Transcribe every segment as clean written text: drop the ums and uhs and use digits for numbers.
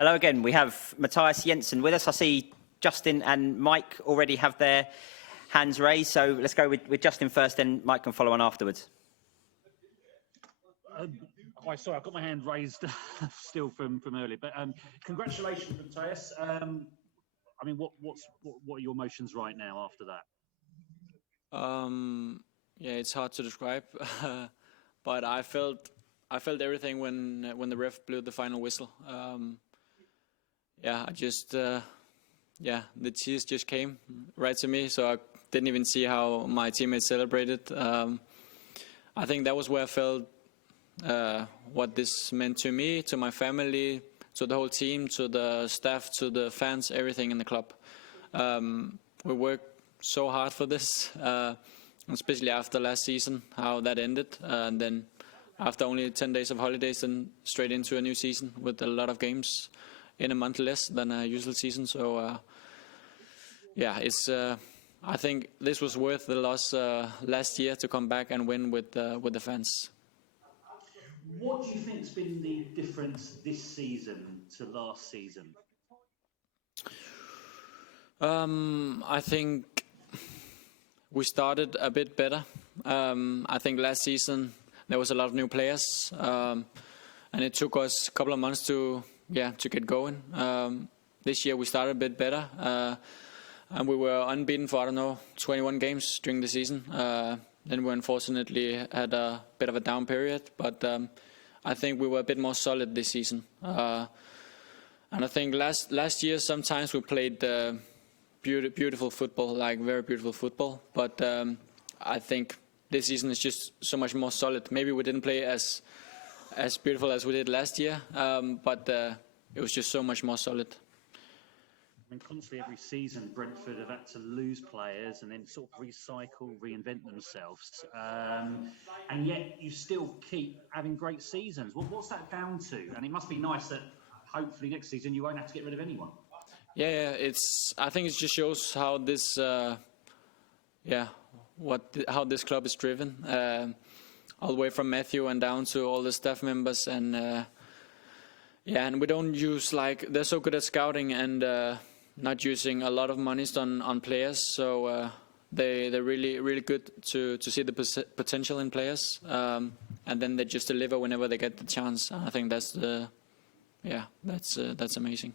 Hello again. We have Matthias Jensen with us. I see Justin and Mike already have their hands raised. So let's go with Justin first, then Mike can follow on afterwards. Hi, sorry, I've got my hand raised still from earlier. But congratulations, Matthias. I mean, what are your emotions right now after that? Yeah, it's hard to describe, but I felt everything when the ref blew the final whistle. Yeah, I just the tears just came right to me, so I didn't even see how my teammates celebrated. I think that was where I felt what this meant to me, to my family, to the whole team, to the staff, to the fans, everything in the club. We worked so hard for this, especially after last season, how that ended, and then after only 10 days of holidays and straight into a new season with a lot of games in a month less than a usual season. So yeah, it's I think this was worth the loss last year to come back and win with the fans. What do you think's been the difference this season to last season? I think we started a bit better. I think last season there was a lot of new players, and it took us a couple of months to get going. This year we started a bit better, and we were unbeaten for 21 games during the season. Then we unfortunately had a bit of a down period, but I think we were a bit more solid this season. And I think last year sometimes we played beautiful football, like very beautiful football. But I think this season is just so much more solid. Maybe we didn't play as beautiful as we did last year, but it was just so much more solid. I mean, constantly every season, Brentford have had to lose players and then sort of recycle, reinvent themselves. And yet you still keep having great seasons. What's that down to? And it must be nice that hopefully next season you won't have to get rid of anyone. Yeah, I think it just shows how this, how this club is driven, all the way from Matthew and down to all the staff members, and and we don't use they're so good at scouting and not using a lot of money on players, so they're really good to see the potential in players, and then they just deliver whenever they get the chance. I think that's amazing.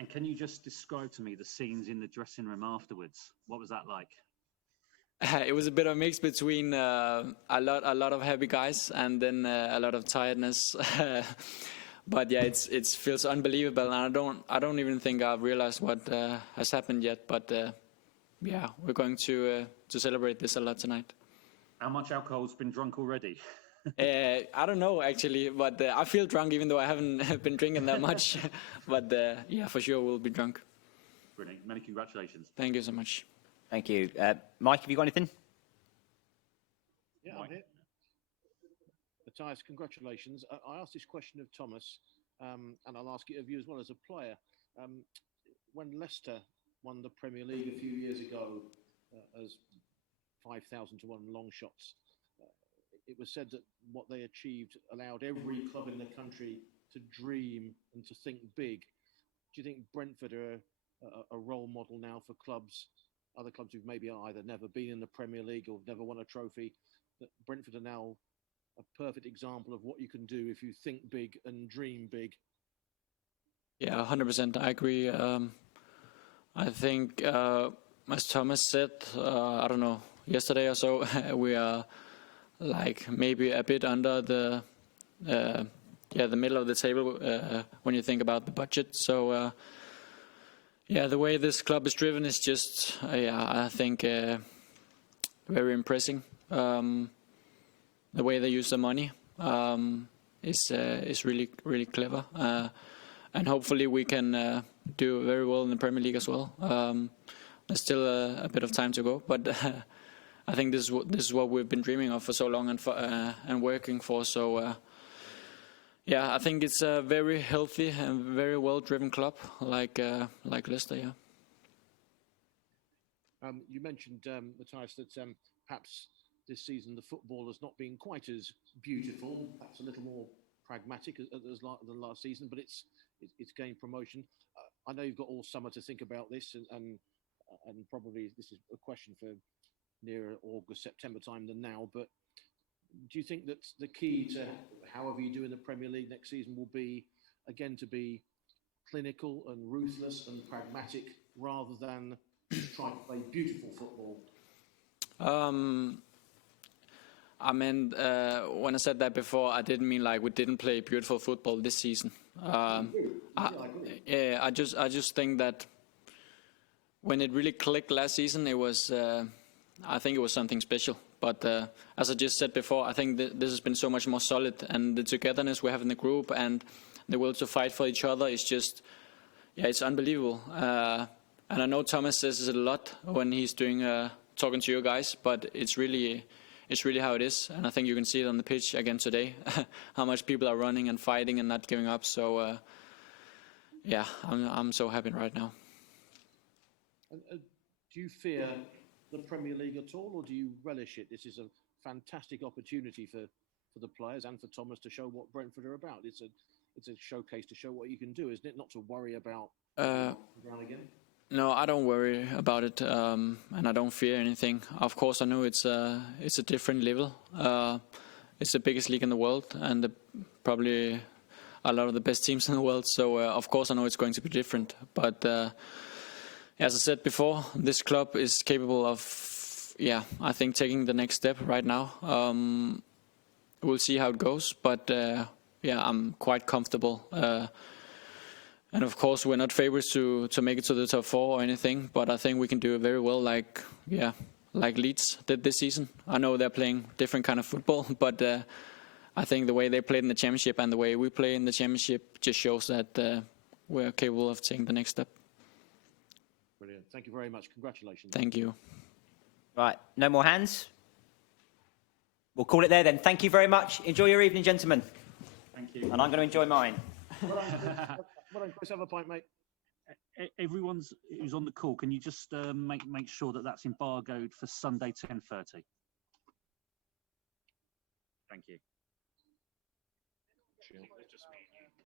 And can you just describe to me the scenes in the dressing room afterwards? What was that like? It was a bit of a mix between a lot of happy guys and then a lot of tiredness. But yeah, it feels unbelievable, and I don't even think I've realized what has happened yet. But we're going to celebrate this a lot tonight. How much alcohol's been drunk already? I don't know actually, but I feel drunk even though I haven't been drinking that much. But for sure we'll be drunk. Brilliant. Many congratulations. Thank you so much. Thank you. Mike, have you got anything? Yeah, I'm here. Matthias, congratulations. I asked this question of Thomas, and I'll ask it of you as well as a player. When Leicester won the Premier League a few years ago as 5,000 to 1 long shots, it was said that what they achieved allowed every club in the country to dream and to think big. Do you think Brentford are a role model now for other clubs who've maybe either never been in the Premier League or never won a trophy, that Brentford are now a perfect example of what you can do if you think big and dream big? Yeah, 100%. I agree. I think, as Thomas said, I don't know, yesterday or so, we are maybe a bit under the middle of the table when you think about the budget. So the way this club is driven is just I think very impressive. The way they use the money is really clever, and hopefully we can do very well in the Premier League as well. There's still a bit of time to go, but I think this is what we've been dreaming of for so long and working for. So I think it's a very healthy and very well-driven club like Leicester. Yeah. You mentioned, Matthias, that perhaps this season the football has not been quite as beautiful, perhaps a little more pragmatic as than last season, but it's it's gained promotion. I know you've got all summer to think about this, and probably this is a question for nearer August, September time than now. But do you think that the key to however you do in the Premier League next season will be, again, to be clinical and ruthless and pragmatic rather than trying to play beautiful football? I meant, when I said that before, I didn't mean like we didn't play beautiful football this season. I just think that when it really clicked last season, it was, I think it was something special. But as I just said before, I think this has been so much more solid, and the togetherness we have in the group and the will to fight for each other is just, yeah, it's unbelievable. And I know Thomas says it a lot when he's doing talking to you guys, but it's really how it is. And I think you can see it on the pitch again today, how much people are running and fighting and not giving up. So yeah, I'm so happy right now. Do you fear the Premier League at all, or do you relish it? This is a fantastic opportunity for the players and for Thomas to show what Brentford are about. It's a showcase to show what you can do, isn't it? Not to worry about ground again. No, I don't worry about it, and I don't fear anything. Of course, I know it's a different level. It's the biggest league in the world, and probably a lot of the best teams in the world. So, of course, I know it's going to be different. But as I said before, this club is capable of, yeah, I think taking the next step right now. We'll see how it goes, but yeah, I'm quite comfortable. And of course, we're not favorites to make it to the top 4 or anything, but I think we can do it very well, like Leeds did this season. I know they're playing different kind of football, but I think the way they played in the Championship and the way we play in the Championship just shows that we're capable of taking the next step. Brilliant. Thank you very much. Congratulations. Thank you. Right, no more hands? We'll call it there then. Thank you very much. Enjoy your evening, gentlemen. Thank you. And I'm going to enjoy mine. Well done, Chris. Have a pint, mate. Everyone's who's on the call, can you just make sure that that's embargoed for Sunday 10:30? Thank you. Sure.